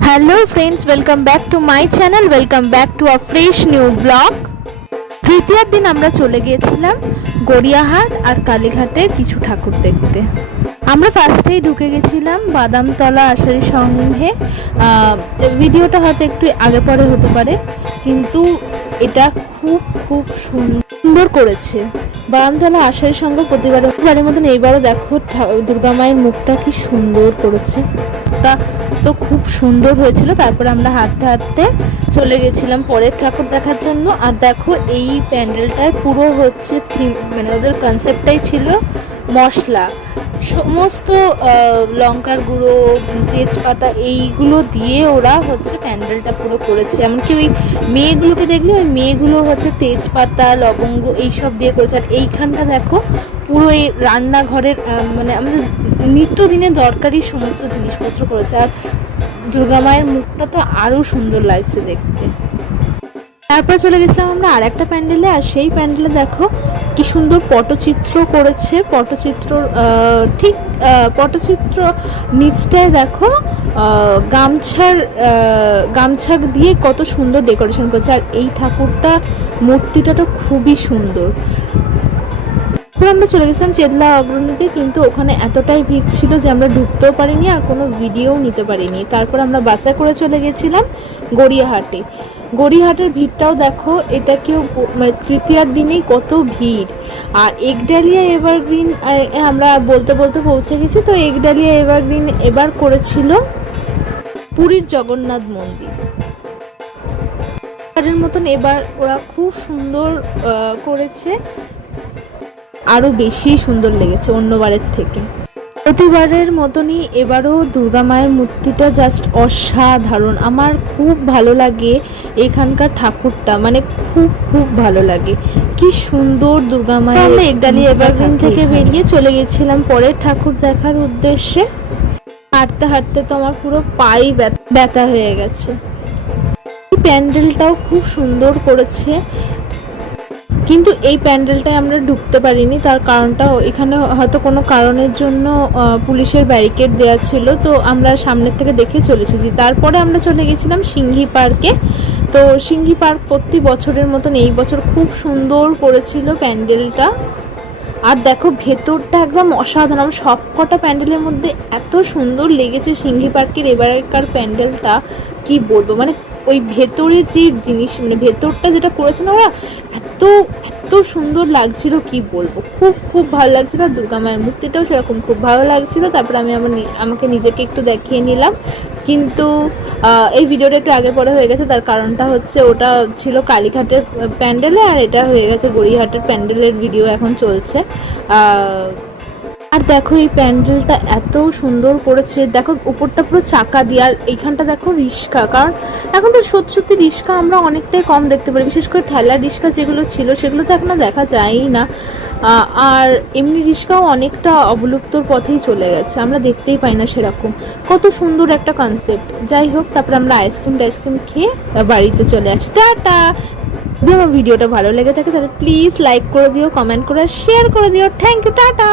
Hello friends, welcome back to my channel, welcome back to a fresh new blog. তৃতীয়ার দিন আমরা চলে গিয়েছিলাম গড়িয়াহাট আর কালীঘাটে কিছু ঠাকুর দেখতে। আমরা ফার্স্টেই ঢুকে গেছিলাম বাদামতলা আষাঢ়ি সংঘে। ভিডিওটা হয়তো একটু আগে পরে হতে পারে, কিন্তু এটা খুব খুব সুন্দর করেছে। বাদামতলা আষাঢ়ি সংঘ প্রতিবারের মতন এইবারও দেখো দুর্গা মায়ের মুখটা কি সুন্দর করেছে। তা তো খুব সুন্দর হয়েছিল। তারপরে আমরা হাঁটতে হাঁটতে চলে গেছিলাম পরের ঠাকুর দেখার জন্য। আর দেখো এই প্যান্ডেলটায় পুরো হচ্ছে থিম, মানে ওদের কনসেপ্টটাই ছিল মশলা, সমস্ত লঙ্কার গুঁড়ো, তেজপাতা এইগুলো দিয়ে ওরা হচ্ছে প্যান্ডেলটা পুরো করেছে। এমনকি ওই মেয়েগুলোকে দেখলে ওই মেয়েগুলো হচ্ছে তেজপাতা, লবঙ্গ এইসব দিয়ে করেছে। আর এইখানটা দেখো পুরো এই রান্নাঘরের মানে আমাদের নিত্যদিনের দরকারি সমস্ত জিনিসপত্র করেছে। আর দুর্গা মায়ের মুখটা তো আরও সুন্দর লাগছে দেখতে। তারপরে চলে গেছিলাম আমরা আর একটা প্যান্ডেলে। আর সেই প্যান্ডেলে দেখো কি সুন্দর পটচিত্র করেছে। পটচিত্র নিচটায় দেখো গামছা দিয়ে কত সুন্দর ডেকোরেশন করেছে। আর এই ঠাকুরটা মূর্তিটা তো খুবই সুন্দর। আমরা চলে গেছিলাম চেতলা অগ্রণীতে, কিন্তু ওখানে এতটাই ভিড় ছিল যে আমরা ঢুকতেও পারিনি আর কোনো ভিডিও নিতে পারিনি। তারপর আমরা বাসে করে চলে গেছিলাম গড়িয়াহাটে। গড়িয়াহাটের ভিড়টাও দেখো, এটা কেউ মানে তৃতীয়ার দিনেই কত ভিড়। আর একডালিয়া এভারগ্রিন আমরা বলতে বলতে পৌঁছে গেছি। তো একডালিয়া এভারগ্রিন এবার করেছিল পুরীর জগন্নাথ মন্দির এর মতন। এবার ওরা খুব সুন্দর করেছে, আরও বেশি সুন্দর লেগেছে অন্যবারের থেকে। প্রতিবারের মতনই এবারও দুর্গা মায়ের মূর্তিটা জাস্ট অসাধারণ। আমার খুব ভালো লাগে এখানকার ঠাকুরটা, মানে খুব খুব ভালো লাগে। কি সুন্দর দুর্গা মায়ের। আমরা একডালিয়া এভারগ্রিন থেকে বেরিয়ে চলে গেছিলাম পরের ঠাকুর দেখার উদ্দেশ্যে। হাঁটতে হাঁটতে তো আমার পুরো পাই ব্যথা হয়ে গেছে। প্যান্ডেলটাও খুব সুন্দর করেছে, কিন্তু এই প্যান্ডেলটায় আমরা ঢুকতে পারিনি। তার কারণটা এখানে হয়তো কোনো কারণের জন্য পুলিশের ব্যারিকেড দেওয়া ছিল, তো আমরা সামনের থেকে দেখে চলে এসেছি। তারপরে আমরা চলে গেছিলাম সিংহি পার্কে। তো সিংহি পার্ক প্রতি বছরের মতন এই বছর খুব সুন্দর করেছিল প্যান্ডেলটা। আর দেখো ভেতরটা একদম অসাধারণ। আমার সব কটা প্যান্ডেলের মধ্যে এত সুন্দর লেগেছে সিংহি পার্কের এবারকার প্যান্ডেলটা, কি বলবো। মানে ওই ভেতরের যে জিনিস, মানে ভেতরটা যেটা করেছে না ওরা, এত এত সুন্দর লাগছিল, কি বলবো। খুব খুব ভালো লাগছিল। আর দুর্গা মায়ের মূর্তিটাও সেরকম খুব ভালো লাগছিল। তারপরে আমি আমাকে নিজেকে একটু দেখিয়ে নিলাম, কিন্তু এই ভিডিওটা একটু আগে পরে হয়ে গেছে। তার কারণটা হচ্ছে ওটা ছিল কালীঘাটের প্যান্ডেলে, আর এটা হয়ে গেছে গড়িয়াহাটের প্যান্ডেলের ভিডিও এখন চলছে। আর দেখো এই প্যান্ডেলটা এত সুন্দর করেছে। দেখো উপরটা পুরো চাকা দিয়ে। আর এইখানটা দেখো রিস্কা, কারণ এখন তো সত্যি রিস্কা আমরা অনেকটাই কম দেখতে পারি। বিশেষ করে ঠেলার রিস্কা যেগুলো ছিল সেগুলো তো এখন দেখা যায়ই না। আর এমনি রিস্কাও অনেকটা অবলুপ্তর পথেই চলে গেছে, আমরা দেখতেই পাই না সেরকম। কত সুন্দর একটা কনসেপ্ট। যাই হোক, তারপরে আমরা আইসক্রিম খেয়ে বাড়িতে চলে আসি। টাটা। যদি আমার ভিডিওটা ভালো লেগে থাকে তাহলে প্লিজ লাইক করে দিও, কমেন্ট করে শেয়ার করে দিও। Thank you, tata.